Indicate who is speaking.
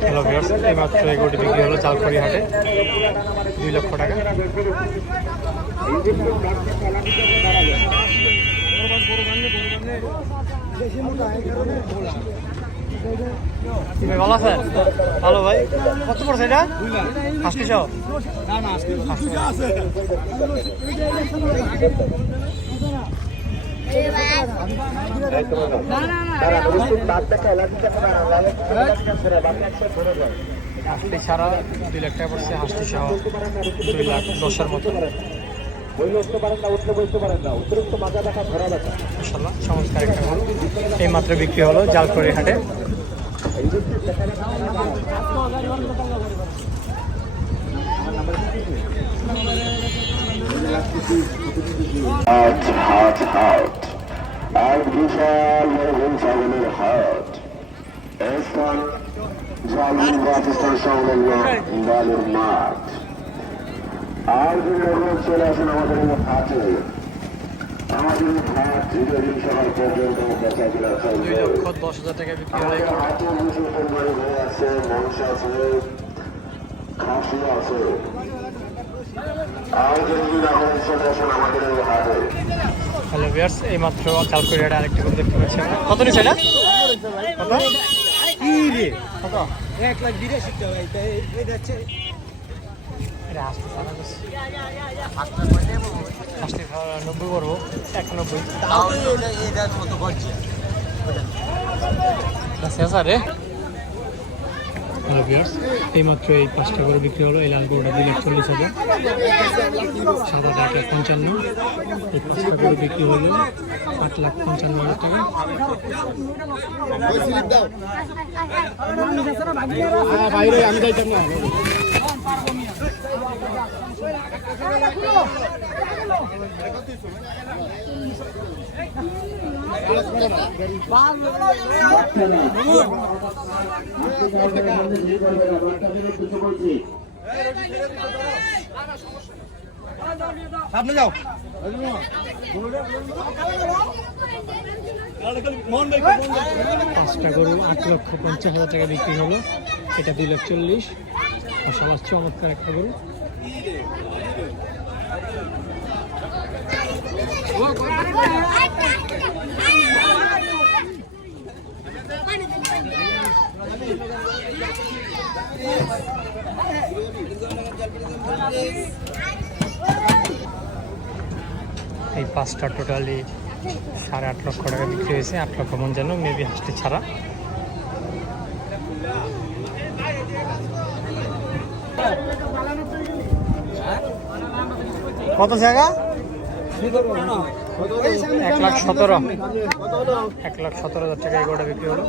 Speaker 1: Hello viewers এই মাত্র এই গরুটি বিক্রি হলো চালখড়ি হাটে। দুই লক্ষ টাকা। তুমি ভালো আছেন ভালো ভাই। কত পড়ছে এটা? আটশো হাঁসটি সারা দুই লাখ টাকা পড়ছে, হাঁসটি সহ দুই লাখ দশের মতো চমৎকার একটা। এই মাত্র বিক্রি হলো জালকড়ি হাটে
Speaker 2: হাট হাট হাট এক বিশাল মরহুম ছাগলের হাট এই স্থান জালিম পাকিস্তান সংলগ্ন বালুর মাঠ আর যদি লোক চলে আসেন আমাদের হাটে আমাদের হাট দীর্ঘদিন সকাল পর্যন্ত বেচা কিনা চলবে আমাদের। হাটে কিছু কোরবানি হয়ে আছে মাংস আছে খাসি আছে
Speaker 1: হ্যালো ভিউয়ার্স এই মাত্র হাটে আরেকটি গরু দেখতে পাচ্ছি আমরা। কত নিচ্ছে এটা? কত?
Speaker 3: কি রে?
Speaker 1: কত?
Speaker 3: এক লাখ বিরাশি টাকা এটা এটা হচ্ছে
Speaker 1: নব্বই করব
Speaker 3: এটা কত বলছে
Speaker 1: শেষ রে। হ্যালো ভিউয়ার্স এই মাত্র এই পাঁচটা করে বিক্রি হলো, এই লাল গরুটা দুই লাখ চল্লিশ হাজার। সাদা লাখ পঞ্চান্ন। এই পাঁচটা করে বিক্রি হলো, আট লাখ পঞ্চান্ন হাজার টাকা।
Speaker 3: বাইরে আমি সামনে যাও।
Speaker 1: পাঁচটা গরু আট লক্ষ পঞ্চাশ হাজার টাকা বিক্রি হলো। এটা দুই লাখ চল্লিশ। মশালা চমৎকার একটা গরু। এই পাঁচটা টোটালি সাড়ে আট লক্ষ টাকা বিক্রি হয়েছে আট লক্ষ মন যেন মেবি হাসটি ছাড়া। কত জায়গা? এক লাখ সতেরো। এক লাখ সতেরো হাজার টাকা এগারোটা বিক্রি হলো।